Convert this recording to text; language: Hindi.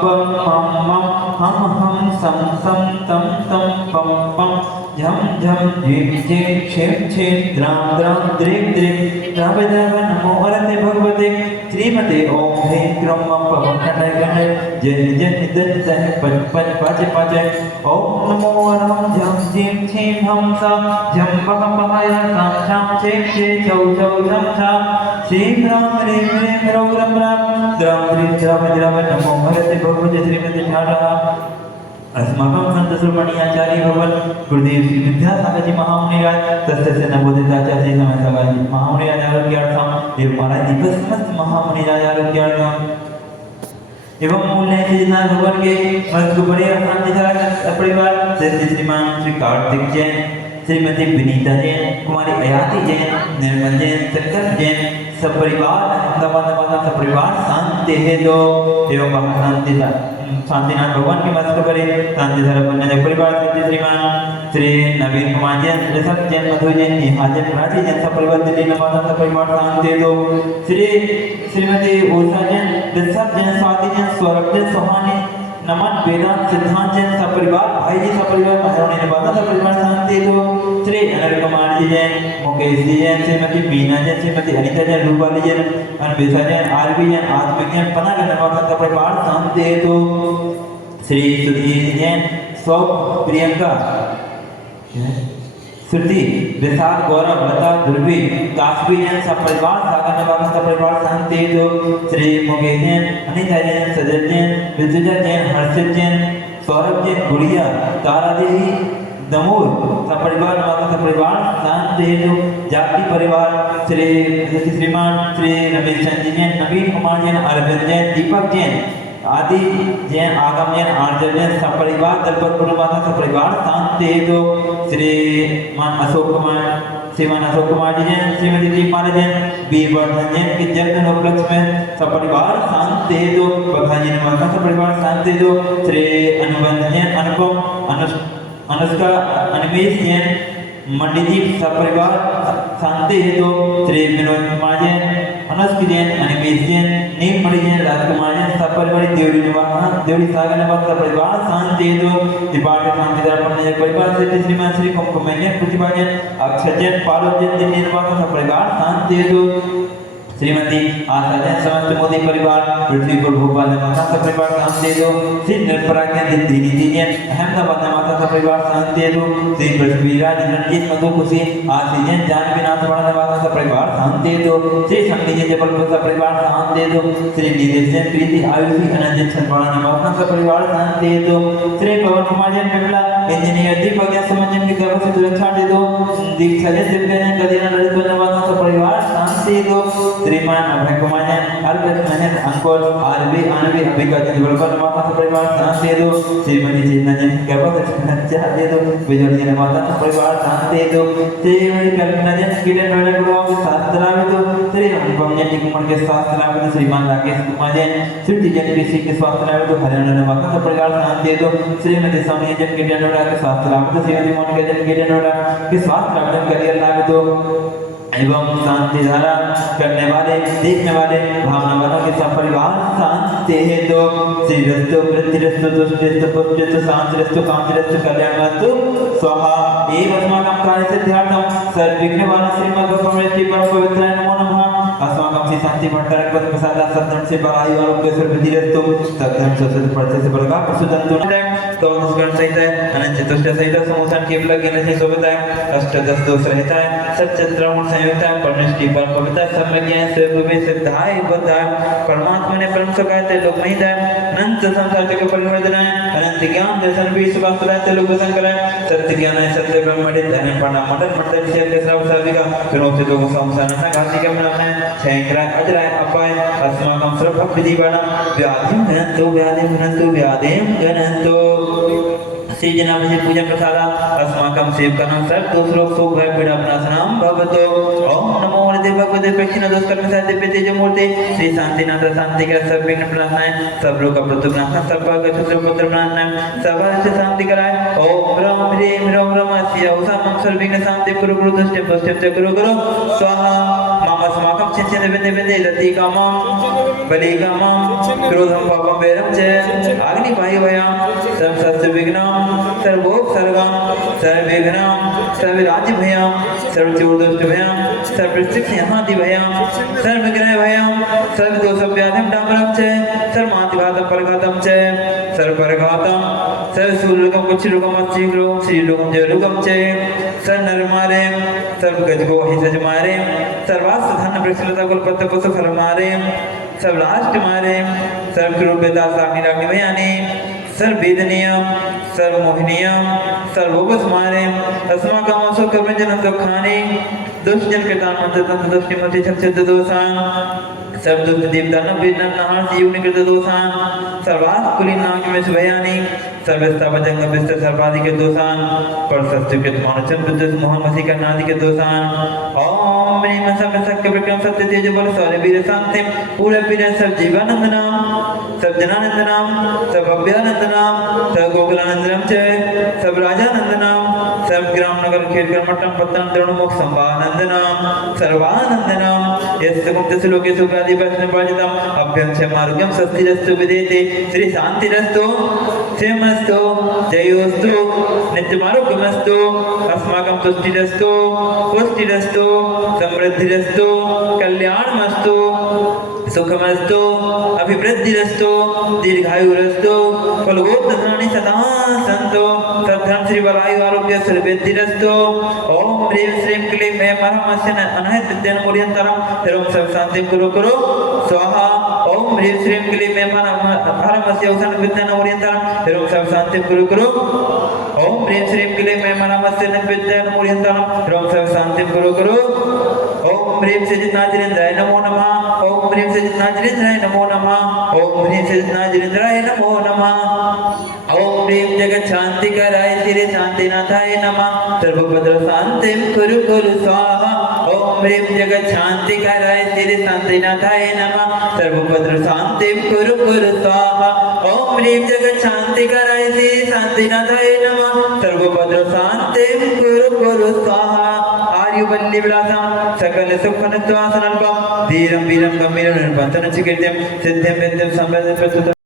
बम मम मम हम हम सम सम तम तम पम पम झम झम झिम झिम छिम छिम द्राम द्राम द्रिम द्रिम द्रव द्रव नमो हरते भगवते श्रीमते ओम ह्रीं क्रों मम पवं खण्डय खण्डय जय जय दन दन पच पच पाच पाच ओम नमो वरम झम झिम छिम हम सम झम पह पहाय साम छाम छे छे छौ छौ झम छाम श्रीं राम ह्रीं ह्रीं रौ रम राम द्राम द्रिम द्रव द्रव नमो हरते भगवते श्रीमते ठाडा अस्माकं संतसुरमणियाचार्य भगवन् गुरुदेव श्री विद्यासागर जी महामुनिराज तस्य नवोदिताचार्य समय महामुनिराज आरोग्यार्थम एवं महाराज दीपक समस्त महामुनिराज आरोग्यार्थम एवं मूल्य जितना भगवान के मंत्र को बड़े आसान दिखा परिवार जैसे श्रीमान श्री कार्तिक जैन श्रीमती विनीता जैन कुमारी अयाति जैन निर्मल जैन शंकर जैन सब परिवार सब परिवार शांति है दो एवं शांतिनाथ भगवान की मस्त करे शांति धर्म परिवार श्रीमान श्री नवीन कुमार जैन ऋषभ जैन मधु जैन नेहा जैन राजी जैन सब परिवार दिल्ली नवादा सब परिवार शांति दो श्रीमती उषा जैन ऋषभ जैन स्वाति जैन सौरभ जैन सोहानी नमन वेदांत सिद्धांत जैन सब परिवार भाई जी सब परिवार महारानी नवादा सब परिवार शांति दो श्री अनिल कुमार जी जैन मुकेश जी जैन श्रीमती बीना जैन श्रीमती अनिता जैन रूपाली जैन अनवेशा जैन आरबी जैन आत्मिक जैन पनागर नवादा सब परिवार शांति दो श्री सुधीर जैन सौ प्रियंका श्रुति विशाल गौरव लता ध्रुवी काशवी जैन सब परिवार सागर नवादा सब परिवार शांति दो श्री मुकेश जैन अनिता जैन सजल जैन विजुजा जैन हर्षित जैन सौरभ जैन गुड़िया तारा देवी दमोर सब परिवार नवादा सब परिवार शांति दो जाति परिवार श्रीमान श्री रमेश चंद जैन नवीन कुमार जैन अरविंद जैन दीपक जैन आदि जैन आगम जैन आर्जव जैन सब परिवार दलपतपुर नवादा सब परिवार शांति दो श्रीमान अशोक कुमार जी जैन श्रीमती दीपमाला जैन वीरवर्धन जैन के जन्म उपलक्ष्य में सब परिवार शांति दो बधाई नवादा सब परिवार शांति दो श्री अनुबंध जैन अनुपम अनुष्का अनमेश जैन मंडीदीप सब परिवार शांति हेतु श्री विनोद कुमार जैन अनुष्क जैन अनिमेश जैन नील मणि जैन राजकुमार जैन सब परिवार देवरी निवास देवरी सागर निवास सब परिवार शांति हेतु दिपाटे शांति दर्पण परिवार से श्रीमान श्री कुमकुम जैन प्रतिभा जैन अक्षय जैन पालो जैन दिल्ली निवास सब परिवार शांति हेतु श्रीमती आशा जैन समस्त मोदी परिवार पृथ्वीपुर भोपाल माता सब परिवार शांति दो श्री निर्भरा जैन दिल्ली जैन अहमदाबाद माता सब परिवार शांति दो श्री पृथ्वीराज रणजीत मधु खुशी आशी जैन जानवी नाथ वाला माता सब परिवार शांति दो श्री संगीत जैन जबलपुर सब परिवार शांति दो श्री निदेश जैन प्रीति आयुषी अनंत जैन छनवाड़ा माता सब परिवार शांति दो श्री पवन कुमार जैन बिमला इंजीनियर दीपक जैन समझन की गर्भ से सुरक्षा दे दो दीक्षा जैन दिव्य जैन कदिरा ललित माता सब परिवार शांति दो श्रीमान अभय कुमार जैन अर्पित मेहनत अंकुर आरबी आनवी अभिका जैन जबलपुर माता सब परिवार शांति दो श्रीमती चेतना जैन गर्भ से सुरक्षा दे दो विजय जैन माता सब परिवार शांति दो श्रीमती कल्पना जैन किरण वाले गुरुओं के शास्त्र लाभ दो श्री अनुपम जैन कुमार के शास्त्र लाभ दो श्रीमान राकेश कुमार जैन श्रुति जैन कृषि के शास्त्र लाभ दो हरियाणा माता सब परिवार शांति दो श्रीमती सोनिया जैन किरण वाला के शास्त्र लाभ दो श्रीमती मोनिका जैन किरण वाला के शास्त्र लाभ दो करियर लाभ दो एवं शांति धारा करने वाले देखने वाले भावना वालों के सब परिवार शांति हेतु श्रीरस्तु वृद्धिरस्तु तुष्टिरस्तु पुष्टिरस्तु शांतिरस्तु कांतिरस्तु कल्याणरस्तु स्वाहा एवं अस्माकं कार्य सिद्ध्यर्थं सर्वविघ्नवारण श्रीमद्भगवती परम पवित्राय नमो नमः अस्माकं श्री शांति भंडार पद प्रसाद सत्धर्म से बड़ाई और आरोग्य से वृद्धिरस्तु सत्धर्म से परसे से बलगा प्रसुदंतु तो नमस्कार सहित है अनंत चतुष्ट सहित समोसन के लगे नहीं सोबत है अष्टदश दोष रहता है सच्चित्रमण संयुक्त है परमेष्टि पर पवित्र समज्ञा से रूपे सिद्धाय बता परमात्मा ने परम सकायते लोक महित है अनंत संसार के परिवर्तन है अनंत ज्ञान दर्शन भी सुभाषुरा ते लोक संकर है सत्य ज्ञान है सत्य ब्रह्म मणि धन पणा मडन मडन से के सर्व सर्विका करो से लोग संसार न घाती के मन है छयंकरा अजराय अपाय अस्माकं सर्व विधिवाणं व्याधिं गणन्तु श्री जनाब से पूजा प्रसादा अस्माकं सेवकानां सर्व दोषरोग शोक भय पीड़ा प्रणाशनां भवतु ओम नमो हरते भगवते दक्षिण दोष कर्म से दिव्य तेज मूर्ति श्री शांतिनाथ शांति के सब विघ्न प्रणाशनाय सब लोग का प्रतुनाथ सब भाग पुत्र पुत्र प्रणाशनाय सब से शांति कराय ओम ह्रीं ह्रौं ह्रौं शिव ओम सर्व विघ्न शांति गुरु गुरु दुष्ट दुष्ट गुरु गुरु स्वाहा मम अस्माकं चिंतन विंदे विंदे रति कामं बलि कामं क्रोधं पापं वैरं च अग्निपायु भयं सर्व विघ्नं सर्वोपसर्गं सर्वविघ्नं सर्वराज्य भयं सर्वचूर्दुष्ट भयं सर्वप्रत्यक्षहादि भयं सर्वग्रह भयं सर्वदोषव्याधिं डामरं च सर्वमातिघातं परघातं च सर्वपरघातं सर्वशूलकं कुच्छलकं मत्स्यलोकं श्रीलोकं जयलोकं च सर्वनरमारे सर्वगजगो हिसज मारे सर्वास्थान वृक्षलता कुलपत्र पुष्प फल मारे सर्वलाष्ट मारे सर्वकृपेता साग्नि राग्नि भयानि सर्ववेदनीयं सर्वमोहिनीयं सर्वोपस मारे अस्माकं असो कर्मजनं दुःखानि दुष्टजन कृतान् मंत्रतंत्र दुष्टिमति छक्षद दोषान् सर्व दुष्ट देवतानं वेदनं नहार जीवनि कृत दोषान् सर्वात् कुलीनां में भयानि सर्वस्तावजंग विस्त सर्वादि के दोषान् परसस्तिकृत मानचन बुद्ध मोहन मसी का नादि के दोषान् ओम ह्रीं सत्य विक्रम सत्य तेज बल सौर्य वीर शांति पूरे पीरे सब जीवानंदनाम सब जनानंदनाम सब अभ्यानंदनाम सब गोकुलानंदनम च सब राजानंदनाम सब ग्राम नगर खेल कर्मठम पत्तन द्रोणमुख संभानंदनाम सर्वानंदनाम यस्य मुक्त श्लोके सुखादि वचन वर्जितम अभ्यं च मार्गं स्वस्तिरस्तु विदेते श्री शांतिरस्तु क्षेमस्तु जयोस्तु नित्यमारोग्यमस्तु अस्माकं तुष्टिरस्तु पुष्टिरस्तु समृद्धिरस्तु कल्याणमस्तु सुखमस्तु अभिवृद्धिरस्तु दीर्घायुरस्तु फलगोत्तराणि सदा सन्तु तद्धर्म श्री बलायु आरोग्य सर्वेद्धिरस्तु ओम ह्रीं श्रीं क्लीं ऐं परमस्य अनहत विद्यन मुर्यन्तरं सर्वं सब शांतिं कुरु कुरु स्वाहा ओम ह्रीं श्रीं क्लीं ऐं परमस्य औषधं विद्यन मुर्यन्तरं सर्वं सब शांतिं कुरु कुरु ओम ह्रीं श्रीं क्लीं ऐं परमस्य विद्यन मुर्यन्तरं सर्वं सब शांतिं कुरु कुरु ओम ह्रीं सजितनाजिरेन्द्राय नमो नमः ओम ह्रीं सजितनाजिरेन्द्राय नमो नमः ओम ह्रीं सजितनाजिरेन्द्राय नमो नमः ओम ह्रीं जगच्छान्तिकराय श्री शान्तिनाथाय नमः सर्वभद्र शान्तिं कुरु कुरु स्वाहा ओम ह्रीं जगच्छान्तिकराय श्री शान्तिनाथाय नमः सर्वभद्र शान्तिं कुरु कुरु स्वाहा ओम ह्रीं जगच्छान्तिकराय श्री शान्तिनाथाय नमः सर्वभद्र शान्तिं कुरु कुरु स्वाहा आयुवल्ली विलासं सकल सुखनत्वासनल्पं धीरं वीरं गम्भीरं निर्बन्धनं चिकीर्तिं सिद्धिं विद्यं संवेदं प्रस्तुतं